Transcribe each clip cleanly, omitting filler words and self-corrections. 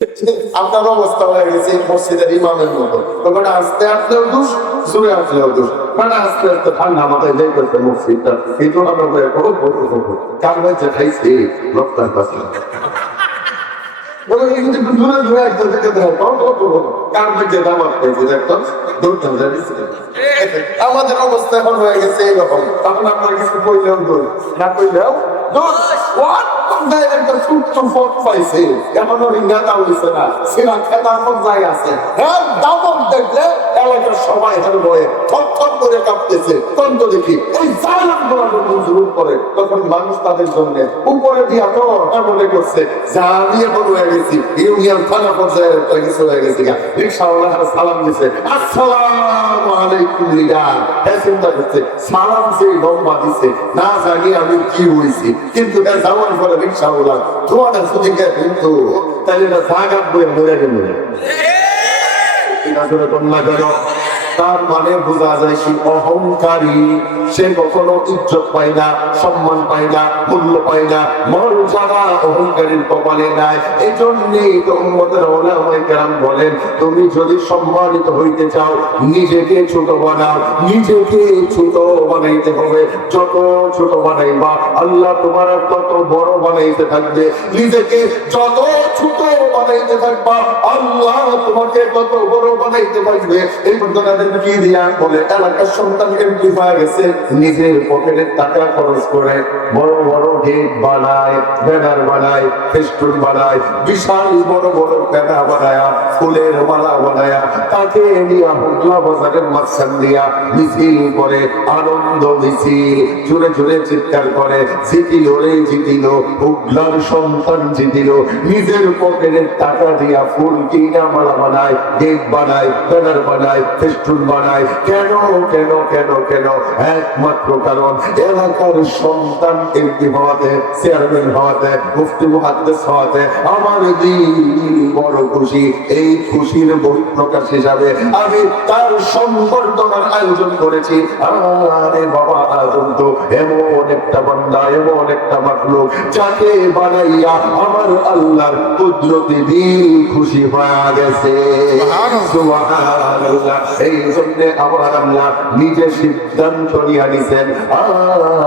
আপনার অবস্থা হয়ে গেছে মসজিদের ইমামের মতো। তখন আস্তে আসলেও দোষ, জোরে আসলেও দোষ। মানে আস্তে আস্তে ঠান্ডা মাথায় যাই করতে মসজিদটা এই তো আমরা কার ভাই যে খাইছে রক্তার পাশে আমাদের অবস্থা এখন হয়ে গেছে এরকম। তখন আপনার কিছু কইলেও দোষ, না কইলেও দোষ। সবাই কাঁপতেছে। তখন মানুষ তাদের জন্য উপরে দিয়া তো মনে করছে যা নিয়ে বড় হয়ে গেছি, ইউনিয়ন থানা পর্যায়ে কিছু হয়ে গেছি। রিক্সাওয়ালা সালাম দিছে, আসসালামু আলাইকুম লিডার। চিন্তা করছে সালাম যে লম্বা দিছে, না জানি আমি কি হয়েছি। কিন্তু যাওয়ার পরে রিক্সাওয়ালা তোমাদের যদি কিন্তু তাহলে না জায়গা বয়ে মরে গেল। কন্যা করো, তার মানে বোঝা যায় সে অহংকারী। সে কখনো ইজ্জত পায় না, সম্মান পায় না, মূল্য পায় না, মর্যাদা অহংকারীর কপালে নাই। এই জন্যই তো উম্মতের উলামায়ে কেরাম বলেন, তুমি যদি সম্মানিত হইতে চাও নিজেকে ছোট বানাও। নিজেকে ছোট বানাইতে হবে। যত ছোট বানাইবা আল্লাহ তোমার তত বড় বানাইতে থাকবে। নিজেকে যত ছোট বানাইতে থাকবা আল্লাহ তোমাকে তত বড় বানাইতে থাকবে। এই ঘটনাদের কি দিয়া বলে এলাকার সন্তান এমপি হয়ে গেছে, নিজের পকেটের টাকা খরচ করে বড় বড় গেট বানায়, ব্যানার বানায়, ফেস্টুন বানায়, বিশাল বড় বড় ব্যানার বানায়, ফুলের মালা বানায়, তাকে নিয়ে হুগলা বাজারের মাঝখান দিয়া মিছিল করে, আনন্দ মিছিল, জোরে জোরে চিৎকার করে, জিতিল রে জিতিল, হুগলার সন্তান জিতিল। নিজের পকেটের টাকা দিয়া ফুল কিনা মালা বানায়, গেট বানায়, ব্যানার বানায়, ফেস্টুন বানায়। কেন কেন কেন কেন? একমাত্র কারণ এলাকার সন্তান এমপি হওয়াতে, চেয়ারম্যান হওয়াতে, মুফতি মুহাদ্দিস হওয়াতে আমার দিন বড় খুশি। এই খুশির বহিঃপ্রকাশ হিসাবে আমি তার সংবর্ধনার আয়োজন করেছি। আরে বাবা, আজম তো এমন একটা বান্দা, এমন একটা মাখলুক যাকে বানাইয়া আমার আল্লাহর কুদরতি দিল খুশি হয়ে গেছে। সুবহানাল্লাহ। এই জন্য আমার আল্লাহ নিজে সিদ্ধান্ত নিয়ে নিছেন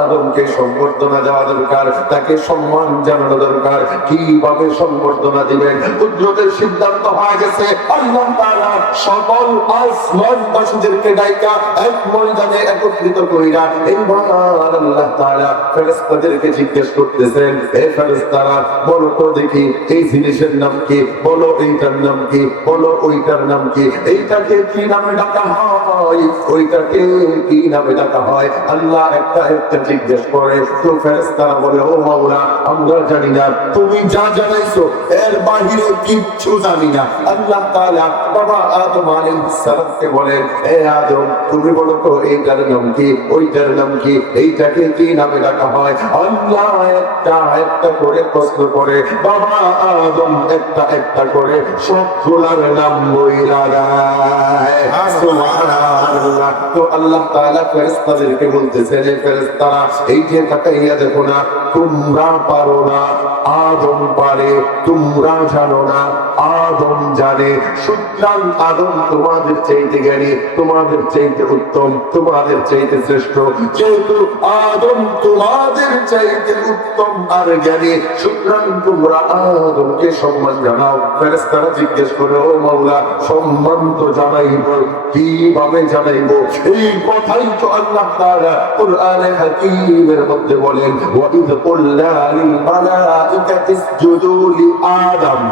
আদমকে সম্বর্ধনা দেওয়া দরকার, তাকে সম্মান জানানো দরকার। কিভাবে সম্বর্ধনা দিবেন কুদরতের সিদ্ধান্ত হয়ে গেছে। আল্লাহ তাআলা সকল আসমানবাসীদেরকে ডাইকা এক ময়দানে একত্রিত কইরা এইবার আল্লাহ তাআলা ফেরেশতাদেরকে জিজ্ঞেস করতেছেন, হে ফেরেশতারা বলো তো দেখি এই জিনিসের নাম কি, বলো এইটার নাম কি, বলো ওইটার নাম কি, এইটাকে কি নামে ডাকা হয়, ওইটাকে কি নামে ডাকা হয়। আল্লাহ একটা একটা জিজ্ঞেস করে। তো ফেরেশতারা বলে, ও মাওলা আমরা জানি না, তুমি যা জানাইছো এর বাহিরে কিচ্ছু জানি না। আল্লাহ তাআলা বাবা আদম আলাইহিস সালামকে বলেন, হে আদম তুমি বলো তো এইটার নাম কি, ওইটার নাম কি, এইটাকে কি নামে ডাকা হয়। আল্লাহ একটা একটা করে প্রশ্ন করে, বাবা আদম একটা একটা করে সবগুলার নাম বইলা দেয়। সুবহানাল্লাহ। তো আল্লাহ তাআলা ফেরেশতাদেরকে বলতেছেন, হে ফেরেশতারা এই যে তাকাইয়া দেখো না, তোমরা পারো না, আদম পারে, তোমরা জানো না, আদম জানে। সুতরাং আদম তোমাদের চাইতে জ্ঞানী, তোমাদের চাইতে উত্তম, তোমাদের চাইতে শ্রেষ্ঠ। যেহেতু আদম তোমাদের চাইতে উত্তম আর জ্ঞানী, সুতরাং তোমরা আদমকে সম্মান জানাও। ফেরেশতারা জিজ্ঞেস করে, ও মাওলা সম্মান তো জানাইব, কিভাবে জানাইব? এই কথাই তো আল্লাহ তাআলা কুরআনে হাকীমের মধ্যে বলেন, ওয়া ইয কুলনা লিল মালাইকাতি ইসজুদু লি আদম।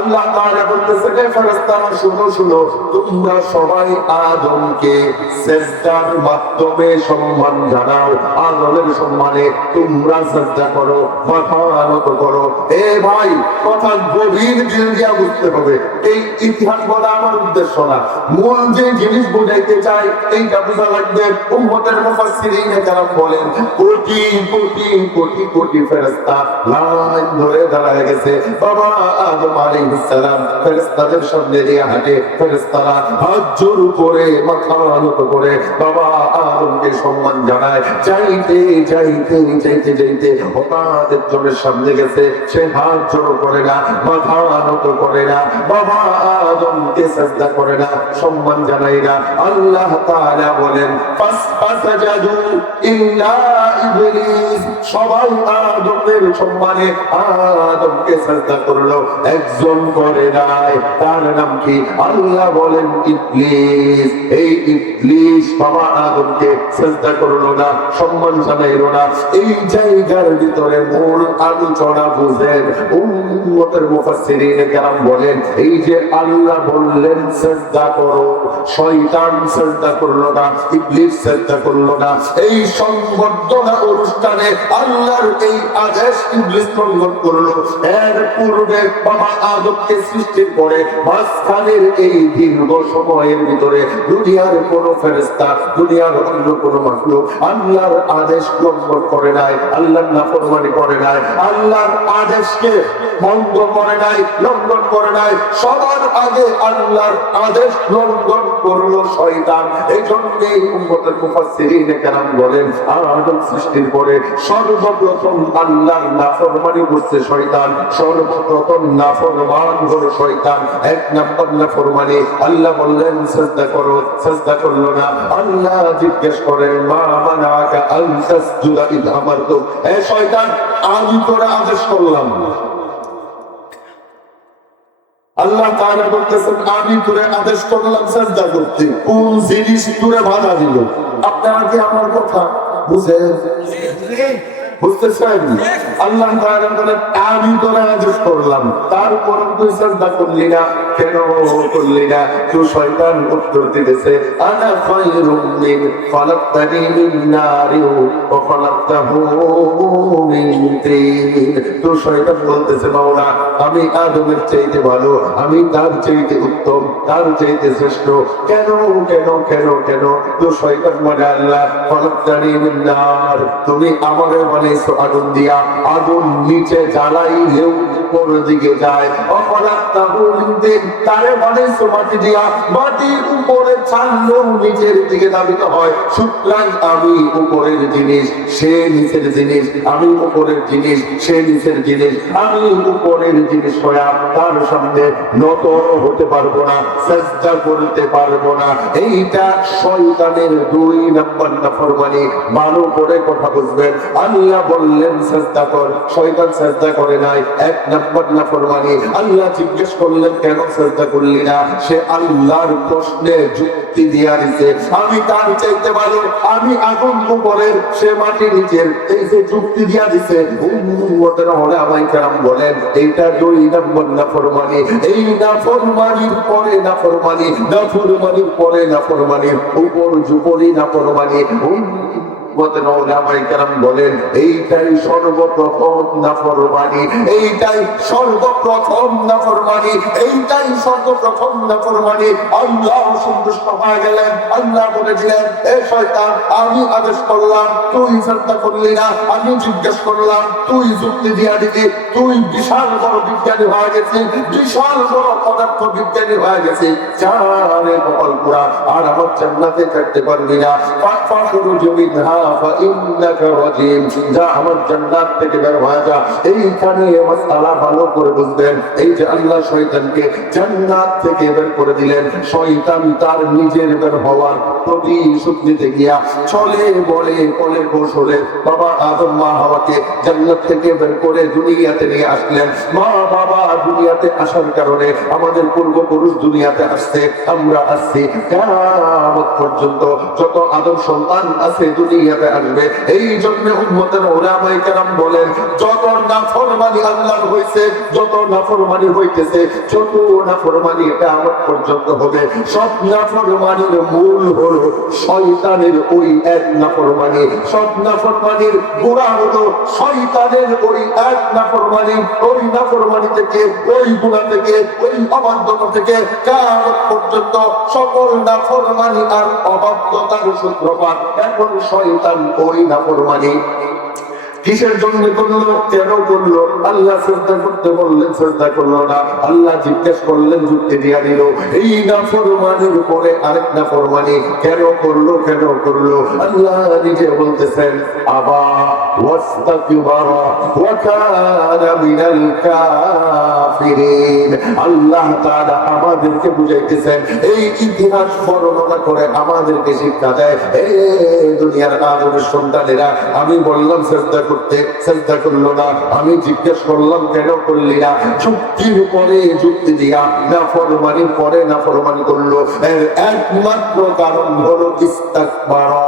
আল্লাহ তাআলা বলতেছেন, হে ফেরেশতারা শুনো শুনো, তোমরা সবাই আদমকে সিজদার মাধ্যমে সম্মান জানাও। আদমের সম্মানে তোমরা সিজদা করো, মাথা নত করো। এ ভাই, কথা গভীর দিল দিয়া বুঝতে হবে। এই ইতিহাস বলা আমার উদ্দেশ্য না, মূল যে জিনিস বুঝাইতে চাই এইটা বোঝা লাগবে। উম্মতের মুফাসসিরিন কেরাম বলেন, কোটি কোটি কোটি কোটি ফেরেশতা লাইন ধরে দাঁড়ায় গেছে বাবা আদম আলাইহিস আলাইহিস সালাম ফেরেশতাদের সামনে দিয়ে হাঁটে, ফেরেশতারা হাত জোড় করে মাথা নত করে বাবা আদমকে সম্মান জানায়। যাইতে যাইতে যাইতে যাইতে হঠাৎ একজনের সামনে গেছে, সে হাত জোড় করে না, মাথা নত করে না, বাবা আদমকে সিজদা করে না, সম্মান জানায় না। আল্লাহ তাআলা বলেন ফাসজাদু ইল্লা ইবলিস, সবাই আদমের সম্মানে আদমকে সিজদা করলো, একজন করে নাই। তার নাম কি? আল্লাহ বলেন ইবলিস। এই ইবলিস বাবা আদমকে সিজদা করলো না, সম্মান জানাইলো না। এই জায়গার ভিতরে মূল আলোচনা বুঝেন। উম্মতের মুফাসসিরিনে কেরাম বলেন, এই যে আল্লাহ বললেন সিজদা করো, শয়তান সিজদা করলো না, ইবলিস সিজদা করলো না। এই সংবর্ধনা অনুষ্ঠানে আল্লাহর এই আদেশ ইবলিস লঙ্ঘন করলো। এর পূর্বে বাবা আদমকে সৃষ্টির পরে মাঝখানের এই দীর্ঘ সময়ের ভিতরে দুনিয়ার কোন ফেরেশতা, দুনিয়ার অন্য কোন মাখলুক আল্লাহর আদেশ লঙ্ঘন করে নাই, আল্লাহর নাফরমানি করে নাই, আল্লাহর আদেশকে ভঙ্গ করে নাই, লঙ্ঘন করে নাই। সবার আগে আল্লাহর আদেশ লঙ্ঘন করলো শয়তান। এই জন্যই উম্মতের মুফাসসিরিনে কেরাম বলেন, আদম সৃষ্টির পরে সর্বপ্রথম আল্লাহর নাফরমানি করছে শয়তান, সর্বপ্রথম নাফরমান হলো শয়তান। এক নাম্বার নাফরমানি, আল্লাহ বললেন সিজদা করো, সিজদা করলো না। আল্লাহ জিজ্ঞেস করেন মা মানাকা আন তাসজুদা ইয আমারতুক, এ শয়তান আমি তোরে আদেশ করলাম। আল্লাহ তাআলা বলতেছেন আমি তোরে আদেশ করলাম সিজদা করতে, কোন জিনিস তোরে বাধা দিল? আপনারা কি আমার কথা বুঝেন? বুঝতেছেন? আল্লাহ তাআলা বলেন আমি তোরে আদেশ করলাম, তারপর তুই সিজদা করলি না, কেন করলি না? তো শয়তান উত্তর দিতেছে আনা খায়রুম মিন খালাকতানি মিন নারি ওয়া খালাকতাহু মিন তিন। তো শয়তান বলতেছে মাওলা আমি আদমের চাইতে ভালো, আমি তার চাইতে উত্তম, তার চাইতে শ্রেষ্ঠ। কেন কেন কেন কেন? তো শয়তান বলে আল্লাহ খালাকতানি মিন নার, তুমি আমারে বানাইছো আগুন দিয়া, আগুন নিচে জ্বালাইলেও উপরের দিকে যায়। অখালাকতাহু মিন তিন, তারে বানাইছো মাটি দিয়া, মাটি উপরে ছাড়লেও নিচের দিকে ধাবিত হয়। সুতরাং আমি উপরের জিনিস, সে নিচের জিনিস, আমি উপরের জিনিস, সে নিচের জিনিস। আমি উপরের জিনিস হয়ে তার সামনে নত হতে পারবো না, সিজদা করতে পারবো না। এইটা শয়তানের দুই নাম্বার নাফরমানি। ভালো করে কথা বুঝবেন। আল্লাহ বললেন সিজদা কর, শয়তান সিজদা করে নাই, এক নাম্বার নাফরমানি। আল্লাহ জিজ্ঞেস করলেন কেন সিজদা করলি না? সে আল্লাহর প্রশ্নে যুক্তি দিয়া দিছে আমি তার চাইতে ভালো, আমি আগুন উপরের, সে মাটি নিচের। এই যে যুক্তি দিয়া দিছে, উম্মতের ওলামায়ে কেরাম বলেন এইটা দুই নম্বর নাফরমানি। এই নাফরমানির পরে নাফরমানি, নাফরমানির পরে নাফরমানি, উপর যুপরি নাফরমানি। বলেন এইটাই সর্বপ্রথম নাফরমানি, এইটাই সর্বপ্রথম নাফরমানি, এইটাই সর্বপ্রথম নাফরমানি। আল্লাহ সন্তুষ্ট হয়ে গেলেন। আল্লাহ বলে দিলেন এ শয়তান আমি আদেশ করলাম, তুই চিন্তা করলি না, আমি জিজ্ঞেস করলাম, তুই যুক্তি দিয়া দিলি, তুই বিশাল বড় বিজ্ঞানী হয়ে গেছিস, বিশাল বড় পদার্থ বিজ্ঞানী হয়ে গেছিস, জানে বল পুরা আর আমার জান্নাতে থাকতে পারবি না। আমার জান্নাত থেকে বের হয়ে যা। এইখানে মাসআলা ভালো করে বুঝবেন। এই যে আল্লাহ শয়তানকে জান্নাত থেকে বের করে দিলেন, শয়তান তার নিজের বের হওয়ার প্রতিশোধ নিতে গিয়া চলে বলে কোলে কৌশলে বাবা আদম মা হাওয়াকে জান্নাত থেকে বের করে দুনিয়াতে নিয়ে আসলেন। মা বাবা দুনিয়াতে আসার কারণে আমাদের পূর্বপুরুষ দুনিয়াতে আসছে, আমরা আসছি। কিয়ামত পর্যন্ত যত আদম সন্তান আছে দুনিয়াতে আসবে। এই জন্য উম্মতের উলামায়ে কেরাম বলেন যত নাফরমানি আল্লাহর হইছে, যত নাফরমানি হইতেছে, যত নাফরমানি কিয়ামত পর্যন্ত হবে, সব নাফরমানির মূল হলো শয়তানের ওই এক নাফরমানি। সব নাফরমানির গোড়া হলো শয়তানের ওই এক নাফরমানি। ওই নাফরমানি থেকে, ওই গুনাহ থেকে, ওই অবাধ্যতা থেকে কিয়ামত পর্যন্ত সকল নাফরমানি আর অবাধ্যতার সূত্রপাত এখন শয়তান ওই নাফরমানি। কিসের জন্য করলো, কেন করলো? আল্লাহ শ্রদ্ধা করতে বললেন, শ্রদ্ধা করলো না। আল্লাহ জিজ্ঞেস করলেন, যুক্তি দিয়া দিল। এই নাফরমানির উপরে আরেক নাফরমানি কেন করলো, কেন করলো? আল্লাহ নিজে বলতেছেন, আবা ওয়াস্তাকবারা ওয়া কানা মিনাল কাফিরিন। আল্লাহ তাআলা আমাদেরকে বুঝাইতেছেন, এই ইতিহাস বর্ণনা করে আমাদেরকে শিক্ষা দেয়, এই দুনিয়ার আদরের সন্তানেরা, আমি বললাম শ্রদ্ধা করতে, শ্রদ্ধা করলো না। আমি জিজ্ঞেস করলাম কেন করলি না? যুক্তির উপরে যুক্তি দিয়া নাফরমানির পরে নাফরমানি করলো। এর একমাত্র কারণ হলো ইস্তাকবারা।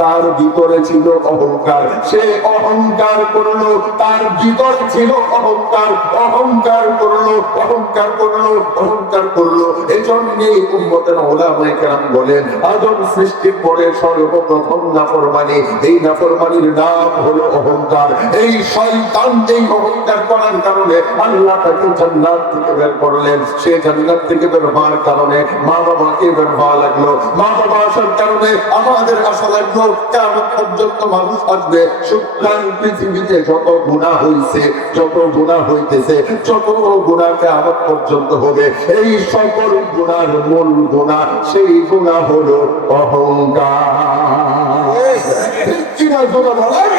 তার ভিতরে ছিল অহংকার, সে অহংকার করলো। তার ভিতরে ছিল অহংকার, অহংকার করলো, অহংকার করলো, অহংকার করলো। এই জন্যই উম্মতের উলামায়ে কেরাম বলেন, আদম সৃষ্টির পরে সর্বপ্রথম নাফরমানি, এই নাফরমানির নাম হলো অহংকার। এই শয়তান এই অহংকার করার কারণে আল্লাহ তাকে জান্নাত থেকে বের করলেন। সে জান্নাত থেকে বের হওয়ার কারণে মা বাবাকে বের হওয়া লাগলো। মা বাবা আসার কারণে আমাদের আসা লাগলো। কিয়ামত পর্যন্ত মানুষ আসবে। সুতরাং পৃথিবীতে যত গুনাহ হইছে, যত গুনাহ হইতেছে, যত গুনাহ কিয়ামত পর্যন্ত হবে, এই সকল গুনাহর মূল গুনাহ, সেই গুনাহ হলো অহংকার। কিনা জোরে বলেন।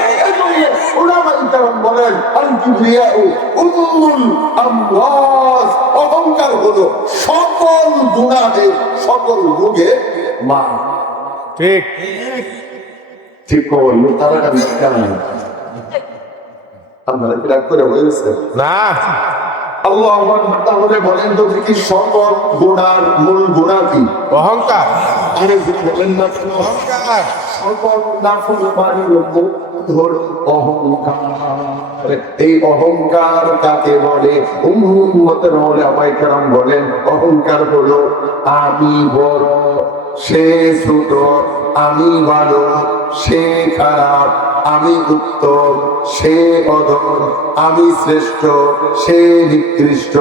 উলামায়ে কেরাম বলেন, আল কিবরিয়াউ উম্মুল আমরাজ। অহংকার হলো সকল গুনাহের, সকল রোগের মা। ঠিক ঠিক বলল তারা কেমন? আপনারা কি রাগ করে বলেছেন না? আল্লাহ তাহলে বলেন তো কি সকল গুনার মূল গুনাহ কি? অহংকার। আরে বলেন না কেন? অহংকার। সকল নাফরমানির হলো অহংকার। এই অহংকার কাকে বলে? উম্মতের উলামায়ে কেরাম বলেন, অহংকার হলো আমি বড়, সে ছোট, আমি ভালো, সে খারাপ, আমি উত্তম, সে অধম, আমি শ্রেষ্ঠ, সে নিকৃষ্ট।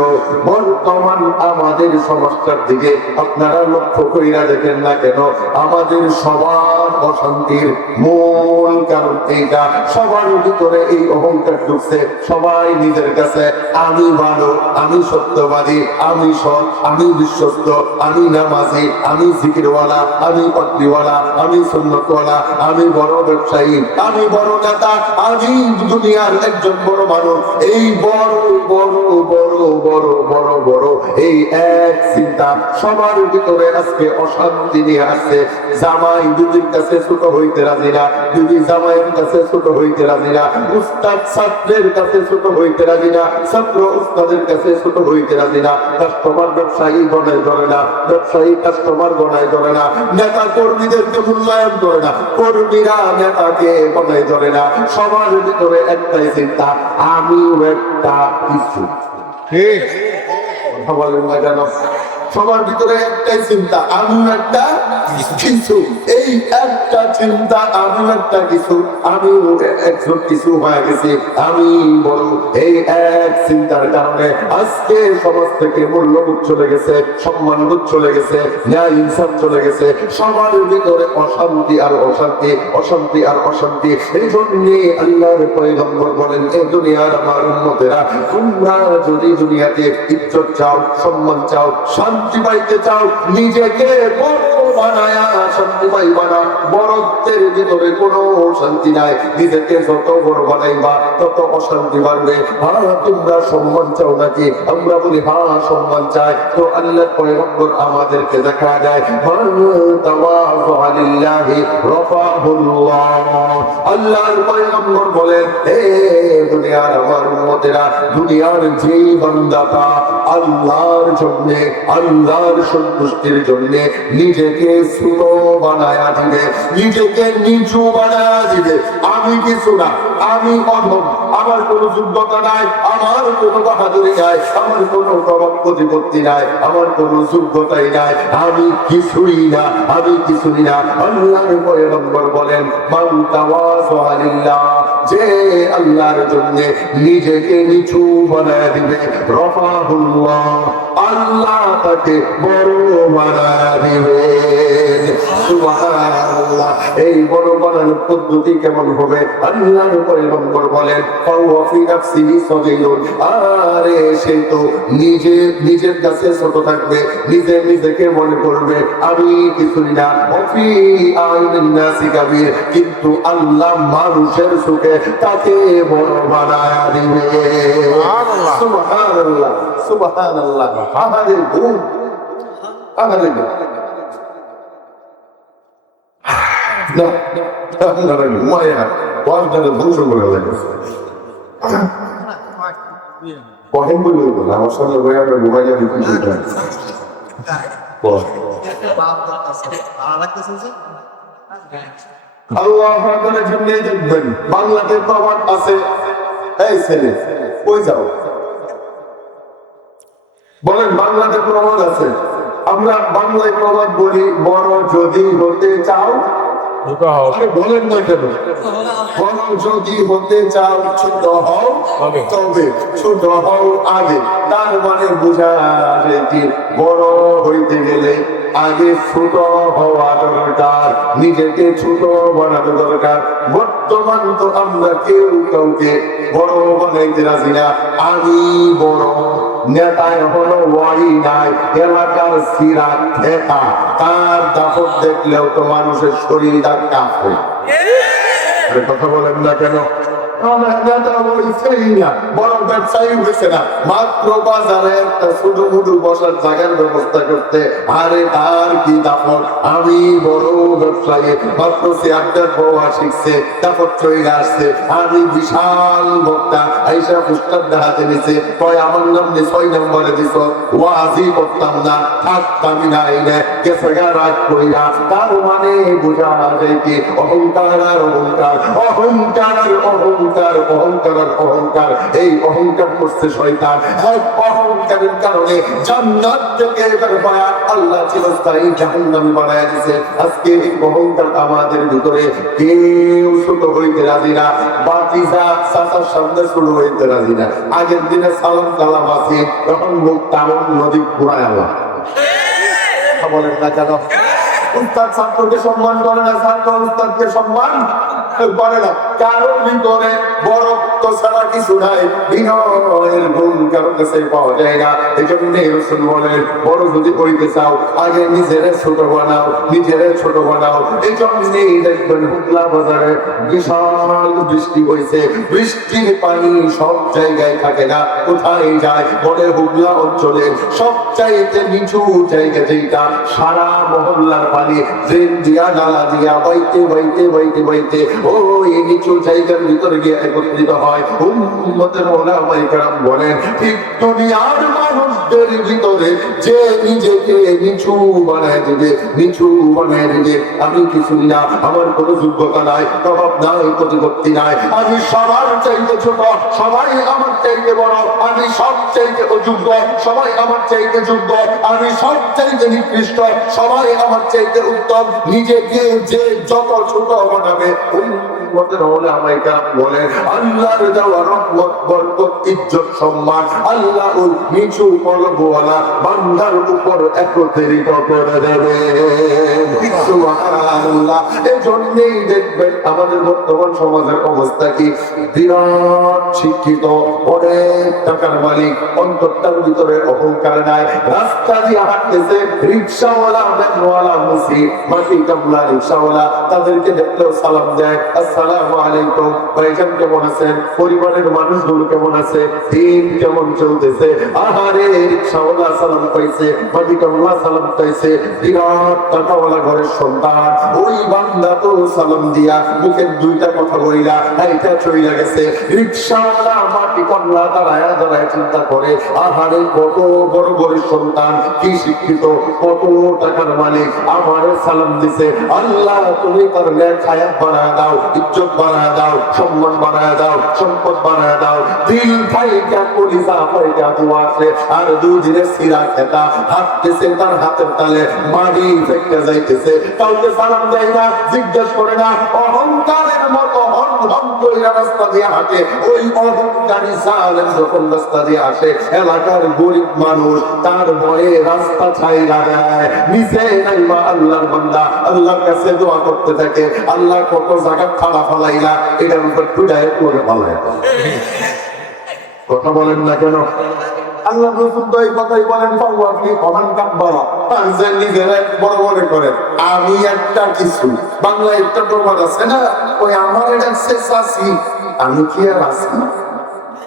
বর্তমান আমাদের সমাজটার দিকে আপনারা লক্ষ্য কইরা দেখেন না কেন, আমাদের সবার অশান্তির মূল কারণ এইটা। সবার ভিতরে এই অহংকার ঢুকছে। সবাই নিজের কাছে আমি ভালো, আমি সত্যবাদী, আমি সৎ, আমি বিশ্বস্ত, আমি নামাজি, আমি জিকিরওয়ালা, আমি পাকড়িওয়ালা, আমি সুন্নতওয়ালা, আমি বড় ব্যবসায়ী, আমি বড় নেতা, আমি দুনিয়ার একজন বড় মানুষ। এই বড় বড় বড় বড় বড় বড় এই এক চিন্তা সবার ভিতরে আজকে অশান্তি নিয়ে আসছে। জামাই বিবির কাছে ছোট হইতে রাজি না, বিবি জামাইয়ের কাছে ছোট হইতে রাজি না, উস্তাদ ছাত্রের কাছে ছোট হইতে রাজি না, ছাত্র উস্তাদের কাছে ছোট হইতে রাজি না, কাস্টমার ব্যবসায়ী গণায় ধরে না, ব্যবসায়ী কাস্টমার গণায় ধরে না, নেতা কর্মীদেরকে মূল্যায়ন করে না, কর্মীরা নেতাকে গণায় ধরে না। সবার ভিতরে একটাই চিন্তা, আমিও একটা কিছু। ঠিক। কথা বলেন না কেন? সবার ভিতরে একটাই চিন্তা, আমিও একটা কিছু। এই একটা চিন্তা, আমিও একটা কিছু, আমি একজন কিছু হয়ে গেছি, আমি বড়। এই এক চিন্তার কারণে আজকে সমাজ থেকে মূল্যবোধ চলে গেছে, সম্মানবোধ চলে গেছে, ন্যায় ইনসাফ চলে গেছে। সবার ভিতরে অশান্তি আর অশান্তি, অশান্তি আর অশান্তি। এই জন্যে আল্লাহর পয়গম্বর বলেন, এই দুনিয়ার আমার উম্মতেরা, তোমরা যদি দুনিয়াতে ইজ্জত চাও, সম্মান চাও, শান্তি পাইতে চাও, নিজেকে বড় বানায়া শান্তি পাইবা না। বড়ত্বের ভিতরে কোনো শান্তি নাই। নিজেকে যত বড় বানাইবা তত অশান্তি বাড়বে। তোমরা সম্মান চাও নাকি? আমরা বলি হ্যাঁ সম্মান চাই। তো আল্লাহর পয়গম্বর আমাদেরকে দেখা যায়, আল্লাহর পয়গম্বর বলেন, হে দুনিয়ার আমার উম্মতেরা, দুনিয়ার যেই বান্দাটা আল্লাহর জন্য, আল্লাহর সন্তুষ্টির জন্য নিজেকে ছোট বানায়া দিবে, নিজেকে নিচু বানায়া দিবে, আমি কিছু না, আমি অধম, আমার কোনো যোগ্যতা নাই, আমার কোনো বাহাদুরি নাই, আমার কোনো প্রভাব প্রতিপত্তি নাই, আমার কোনো যোগ্যতাই নাই, আমি কিছুই না, আমি কিছুই না। আল্লাহর পয়গম্বর বলেন, মান তাওয়াযা লিল্লাহ, যে আল্লাহর জন্য নিজেকে নিচু বানায়া দিবে, রফাহুল্লাহ, আল্লাহ তাকে বড় বানায়া দিবেন। সুবহানাল্লাহ। এই বড় বানানোর পদ্ধতি কেমন হবে? আল্লাহর পয়গম্বর বলেন ফাওয়া ফি নাফসিহি সাগীরুন, আরে সে তো নিজের কাছে ছোট থাকবে, নিজেকে মনে করবে আমি কিছুই না। অফি আইনিন নাসি কাবীর, কিন্তু আল্লাহ মানুষের চোখে তাকে বড় বানায়া দিবে। সুবহানাল্লাহ সুবহানাল্লাহ। আমাদের গুণ, আমাদের গুণ না, আপনারা ঘুমায় না, আপনারা ধ্বংস করে লাগছে। কখন বলবো বলে আমার সামনে বই আমরা ঘুমাই যাবি কি করবেন? আল্লাহ আপনাদের জন্য দেখবেন বাংলাতে প্রবাদ আছে, এই ছেলে কই যাও? বলেন বাংলাতে প্রবাদ আছে, আমরা বাংলায় প্রবাদ বলি বড় যদি হতে চাও, বলেন না কেন? বড় যদি হতে চাও ছোট হও তবে, ছোট হও আগে। তার মানে বোঝা যায় যে বড় হইতে গেলে আগে ছোট হওয়া দরকার, নিজেকে ছোট বানানো দরকার। বর্তমান তো আমরা কেউ কাউকে বড় বানাইতে রাজি না। আমি বড়, নেতায় হলো ওয়ারি নাই, এলাকার সিরাত নেতা, তার দাপট দেখলেও তো মানুষের শরীর তার কাঁপে। কথা বলেন না কেন? বড় ব্যবসায়ী হয়েছে না, মাত্র বাজারে একটা ছোট মুটু বসার জায়গার ব্যবস্থা করতে, আরে তার কি দাপট? আমি বড় ব্যবসায়ী, মাত্র চেয়ারটার বউয়া শিখছে, তারপর চলে আসছে। আমি বিশাল বক্তা, আইসা পুস্টার হাতে নিছে, কয় আমার নাম দিয়ে 6 নম্বরে দিছ, ওয়াজি করতাম না, থাকতাম না, এনে গেছে গা রাগ কইরা। তার মানে বোঝা যায় কি অহংকার আর অহংকার, অহংকার আর অহংকার, অহংকার আর অহংকার। এই অহংকার করছে শয়তান। এক অহংকারের কারণে জান্নাত থেকে আল্লাহ চিরস্থায়ী জাহান্নামী বানায় দিয়েছে। আজকে এই অহংকার আমাদের ভিতরে কেউ ছোট হইতে রাজি না, বাতিজা চাচার সামনে ছোট হইতে রাজি না। আগের দিনে সালাম কালাম আছে, তখন মুখ টামন নদী ঘুরায় আল্লাহ। বলেন না কেন? উস্তাদ ছাত্রকে সম্মান করে না, ছাত্র উস্তাদকে সম্মান করে না। কারোর ভিতরে বড়ত্ব ছাড়া কিছু নাই, বিনয়ের গুণ কারোর কাছে পাওয়া যায় না। এই জন্য রাসূল বলেন বড় যদি হইতে চাও আগে নিজেরে ছোট বানাও, নিজেরে ছোট বানাও। এই জন্যই দেখবেন হুগলা বাজারে বিশাল বৃষ্টি হয়েছে, বৃষ্টির পানি সব জায়গায় থাকে না, কোথায় যায়? বলে হুগলা অঞ্চলের সবচাইতে নিচু জায়গা যেটা, সারা মহল্লার পানি ট্রেন দিয়া নালা দিয়া বাইতে বাইতে বাইতে বাইতে ওই নিচু জায়গার ভিতরে গিয়ে একত্রিত হয়। উম্মতের ওলামায়ে কেরাম বলেন ঠিক দুনিয়ার মানুষদের ভিতরে যে নিজেকে নিচু বানায় দিবে, নিচু বানায় দিবে, আমি কিছুই না, আমার কোনো যোগ্যতা নাই, প্রভাব নাই, প্রতিপত্তি নাই, আমি সবার চাইতে ছোট, সবাই আমার চাইতে বড়, আমি সব চাইতে অযোগ্য, সবাই আমার চাইতে যোগ্য, আমি সব চাইতে নিকৃষ্ট, সবাই আমার চাইতে উত্তম। নিজেকে যে যত ছোট বানাবে উম্মতের ওলামায়ে কেরাম বলেন আল্লাহর দেওয়া রহমত, বরকত, ইজ্জত, সম্মান আল্লাহ ওই নিচু কলবওয়ালা বান্দার উপর একত্রিত করে দেবে। সুবহানাল্লাহ। এজন্যই দেখবেন আমাদের বর্তমান সমাজের অবস্থা কি, বিরাট শিক্ষিত, অনেক টাকার মালিক, অন্তরটার ভিতরে অহংকার নাই, রাস্তা দিয়ে হাঁটতেছে, রিক্সাওয়ালা, ভ্যানওয়ালা, মুসি, মাটি কামলা রিক্সাওয়ালা, তাদেরকে দেখলেও সালাম দেয়, আসসালামু আলাইকুম, ভাইজান কেমন আছেন, পরিবারের মানুষগুলো কেমন আছে, দিন কেমন চলতেছে। আহারে রিক্সাওয়ালা সালাম পাইছে, মাটি কামলা সালাম পাইছে, বিরাট টাকাওয়ালা ঘরের সন্তান, ওই বান্দা তো সালাম দিয়া মুখের দুইটা কথা বইলা এইটা চইলা গেছে। রিক্সাওয়ালা মাটি কামলা দাঁড়ায় দাঁড়ায় চিন্তা করে আহারে কত বড় বড় সন্তান, কি শিক্ষিত, কত টাকার মালিক, আমারে সালাম দিছে। আল্লাহ তুমি তার নেক হায়াত বানায় দাও, ইজ্জত বানায় দাও, সম্মান বানায় দাও, সম্পদ বানায় দাও। দিল খাইকা কলিজা পাইকা দোয়া আসে, আর দুদিনের সিরা খেতা হাঁটতেছে, তার হাতের তালে মারি ফেটে যাইতে যাইতেছে, কাউকে সালাম দেয় না, জিজ্ঞেস করে না, অহংকারের মতো হন হন করে রাস্তা দিয়ে হাঁটে। ওই অহংকারী জালেম যখন রাস্তা দিয়ে আসে, এলাকার গরিব মানুষ তার ভয়ে রাস্তা ছাইরা দেয়, নিচে নাইবা আল্লাহর বান্দা আল্লাহর কাছে দোয়া করতে থাকে, আল্লাহ কত জায়গা খাড়া ফালাইলা, এটার উপর টুডায় করে ফালায়। কথা বলেন না কেন? আল্লাহ রাসূল তো এই কথাই বলেন, ফাওয়াফি ওমান কাব্বারা, আনজান নিজেরা বড় বড় করে। আমি একটা কিছু বাংলায় একটা প্রবাদ আছে না, ওই আমার এটা শেষাসি, আমি কি আর আছি?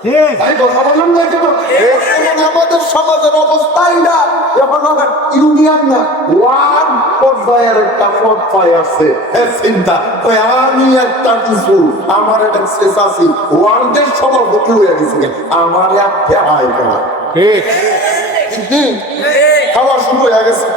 ঠিক তাই কথা বলেন না কেন? এখন আমাদের সমাজের অবস্থাই না, এখন আমরা ইউনিয়ন না, ওয়ান পর্যায়ের একটা পদ পাই আছে। চিন্তা, ওই আমি একটা কিছু, আমার একটা শেষাসি, ওয়ার্ল্ডের সভাপতি হয়ে গেছি, আমার একটা হয় কেন? ঠিক খাওয়া শুরু হয়ে গেছে।